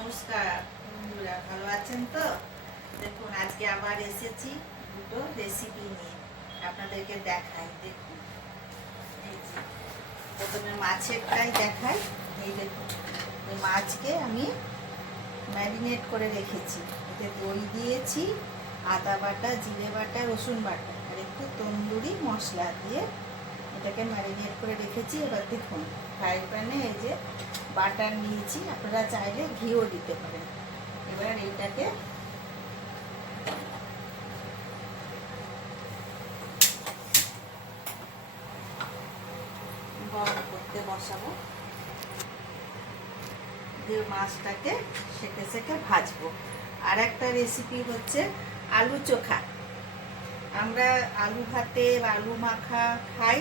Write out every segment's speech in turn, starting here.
নমস্কার বন্ধুরা, ভালো আছেন তো? দেখুন, আজকে আবার এসেছি দুটো রেসিপি নিয়ে আপনাদেরকে দেখাই। দেখুন, এই যে প্রথমে মাছেরটাই দেখাই। এই দেখুন, এই মাছকে আমি ম্যারিনেট করে রেখেছি। এতে দই দিয়েছি, আদা বাটা, জিরে বাটা, রসুন বাটা আর একটু তন্দুরি মশলা দিয়ে এটাকে ম্যারিনেট করে রেখেছি। এবার দেখুন, ফ্রাই প্যানে এই যে বাটার নিয়েছি, আপনারা চাইলে ঘিও দিতে পারেন। এবার এইটাকে গরম করতে বসাবো, দিয়ে মাছটাকে সেঁকে সেঁকে ভাজবো। আর একটা রেসিপি হচ্ছে আলু চোখা। আমরা আলু ভাতে বা আলু মাখা খাই,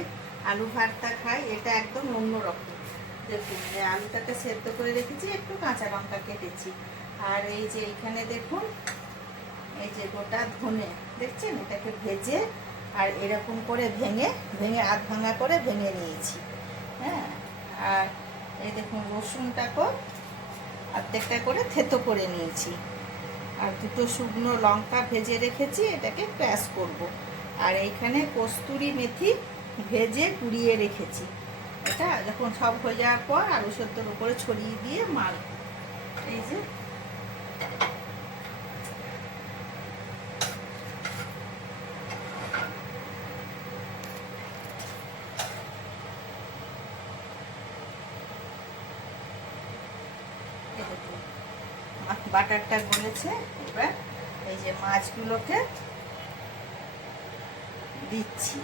আলু ভর্তা খাই, এটা একদম অন্যরকম। দেখুন, এই আলুটাকে সেদ্ধ করে রেখেছি, একটু কাঁচা লঙ্কা কেটেছি। আর এই যে এখানে দেখুন, এই যে গোটা ধনে দেখছেন, এটাকে ভেজে আর এরকম করে ভেঙে ভেঙে আধ ভাঙা করে ভেঙে নিয়েছি। হ্যাঁ, আর এই দেখুন রসুনটাকেও অর্ধেকটা করে থেতো করে নিয়েছি। আর দুটো শুকনো লঙ্কা ভেজে রেখেছি, এটাকে ক্র্যাশ করব। আর এইখানে কস্তুরি মেথি ভেজে কুড়িয়ে রেখেছি। এটা যখন সব হয়ে যাওয়ার পর আলু সেদ্ধর উপরে ছড়িয়ে দিয়ে মাল। এই যে বাটারটা গলেছে। এবার এই যে মাছগুলোকে দিচ্ছি।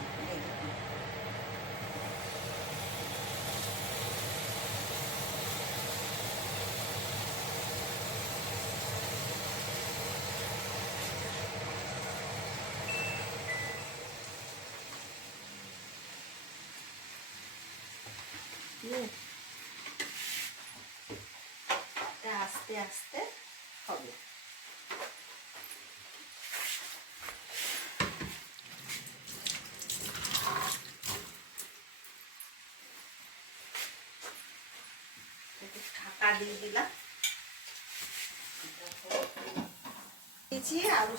আস্তে আস্তে হবে। ঢাকা দিয়ে দিলাম। আলু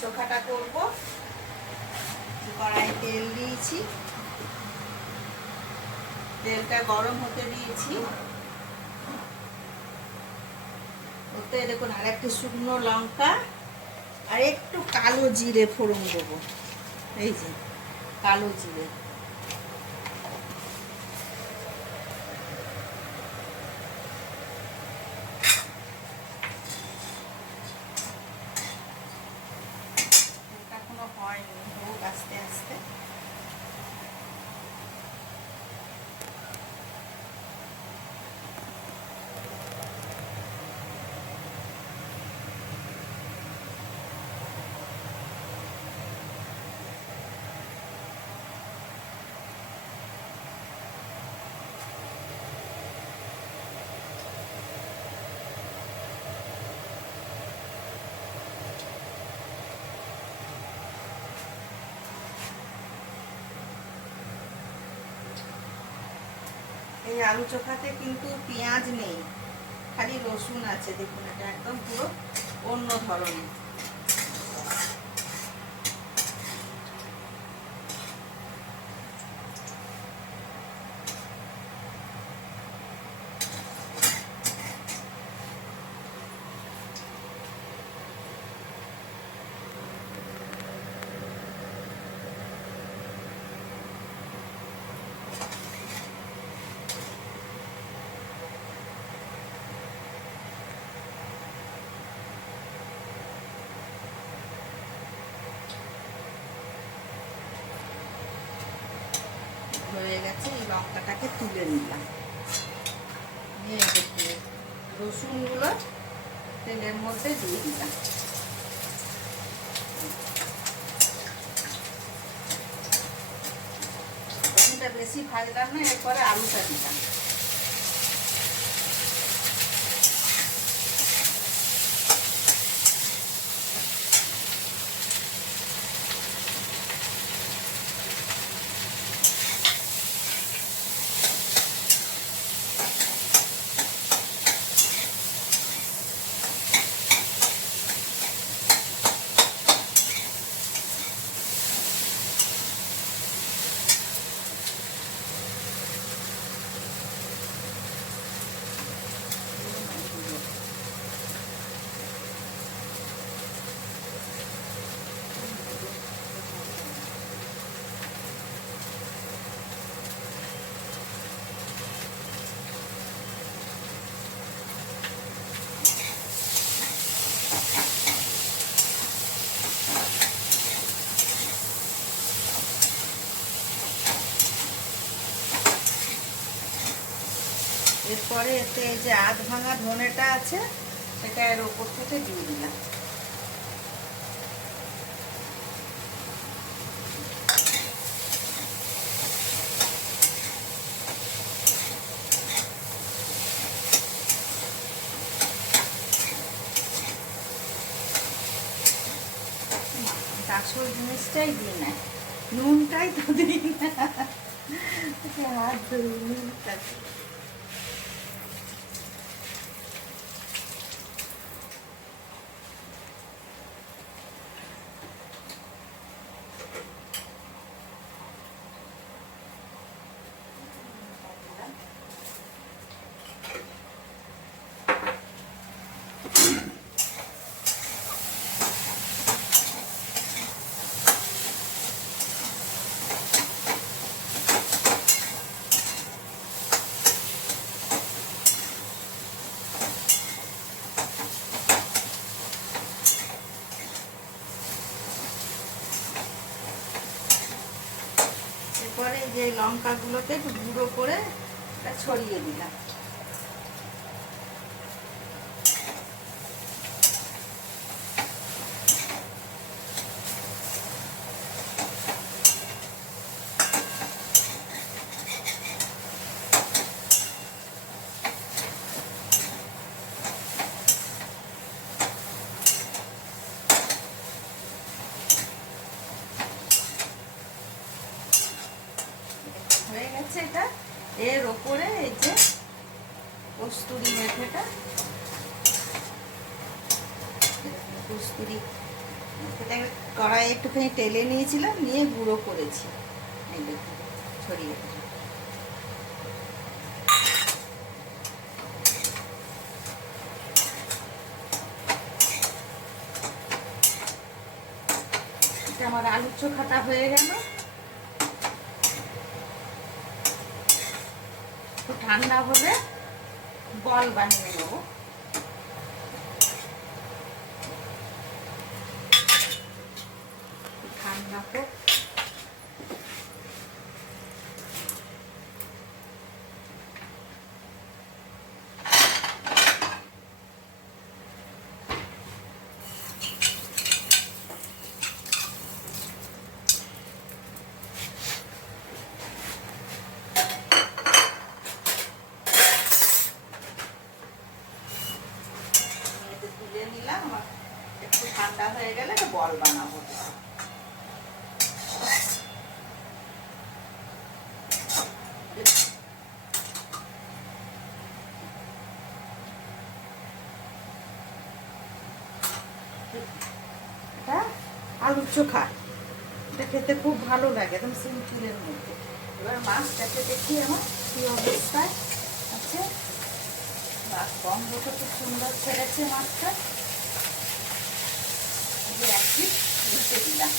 চোখাটা করবো। কড়াই তেল দিয়েছি, তেলটা গরম হতে দিয়েছি। ওতে দেখুন আর একটু শুকনো লঙ্কা আর একটু কালো জিরে ফোড়ন দেবো। এই যে কালো জিরে, এখনো হয়নি, হোক আস্তে আস্তে। এই আলু চোখাতে কিন্তু পেঁয়াজ নেই, খালি রসুন আছে। দেখুন, এটা একদম পুরো অন্য ধরনের। হয়ে গেছে, এই লঙ্কাটাকে তুলে নিলাম। রসুনগুলো তেলের মধ্যে দিয়ে দিলাম। রসুনটা বেশি ভাজলাম না, এরপরে আলুটা দিলাম। এরপরে এতে এই যে আধ ভাঙা ধনেটা আছে সেটা এর ওপর থেকে দিয়ে দিলাম। আসল জিনিসটাই দিই না, নুনটাই তো দিই না। হাত ধরে নুনটা পরে যে লঙ্কাগুলোকে একটু গুঁড়ো করে ছড়িয়ে দিলাম। হয়ে গেছে এটা। এর ওপরে এই যে কস্তুরি মেথিটা, কস্তুরি মেথিটাকে কড়াইয়ে একটুখানি টেলে নিয়েছিলাম, নিয়ে গুঁড়ো করেছি, এই দেখুন ছড়িয়ে দিলাম। এটা আমার আলুর চোখাটা হয়ে গেল। ঠান্ডা হলে বল বানিয়ে নেব। ঠান্ডা হোক। তুলে নিলাম, একটু ঠান্ডা হয়ে গেলে বল বানাবো। এটা আলুর চোখা, এটা খেতে খুব ভালো লাগে, একদম সিম্পলের মধ্যে। এবার মাছটাকে দেখি আমার কি অবস্থায় আছে। মাছ গন্ধটা খুব সুন্দর ছেড়েছে মাছটা। এক পিস উল্টে দিলাম।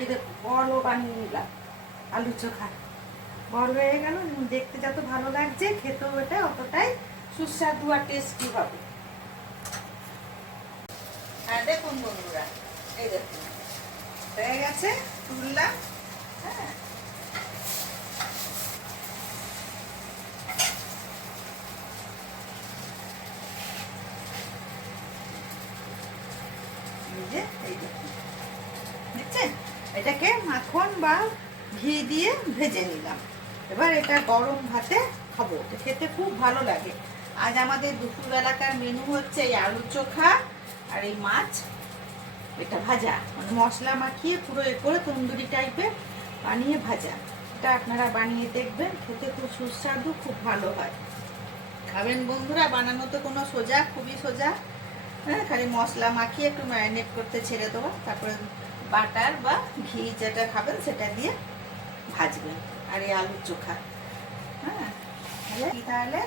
এই দেখো বলও বানিয়ে নিলাম আলু চোখা। বল হয়ে গেল, দেখতে যত ভালো লাগছে খেতেও এটা অতটাই সুস্বাদু আর টেস্টি হবে। হ্যাঁ দেখুন বন্ধুরা, এই দেখুন হয়ে গেছে, তুললাম। হ্যাঁ এই দেখুন, দেখছেন? এটাকে মাখন বা ঘি দিয়ে ভেজে নিলাম। এবার এটা গরম ভাতে খাবো, এটা খেতে খুব ভালো লাগে। আজ আমাদের দুপুরবেলাকার মেনু হচ্ছে এই আলু চোখা আর এই মাছ, এটা ভাজা, মানে মশলা মাখিয়ে পুরো এ করে তন্দুরি টাইপের বানিয়ে ভাজা। এটা আপনারা বানিয়ে দেখবেন, খেতে খুব সুস্বাদু, খুব ভালো হয়। খাবেন বন্ধুরা, বানানো তো কোনো সোজা, খুবই সোজা। হ্যাঁ, খালি মশলা মাখিয়ে একটু ম্যারিনেট করতে ছেড়ে দেবো, তারপরে বাটার বা ঘি যেটা খাবেন সেটা দিয়ে ভাজবেন। আর এই আলুর চোখা, হ্যাঁ তাহলে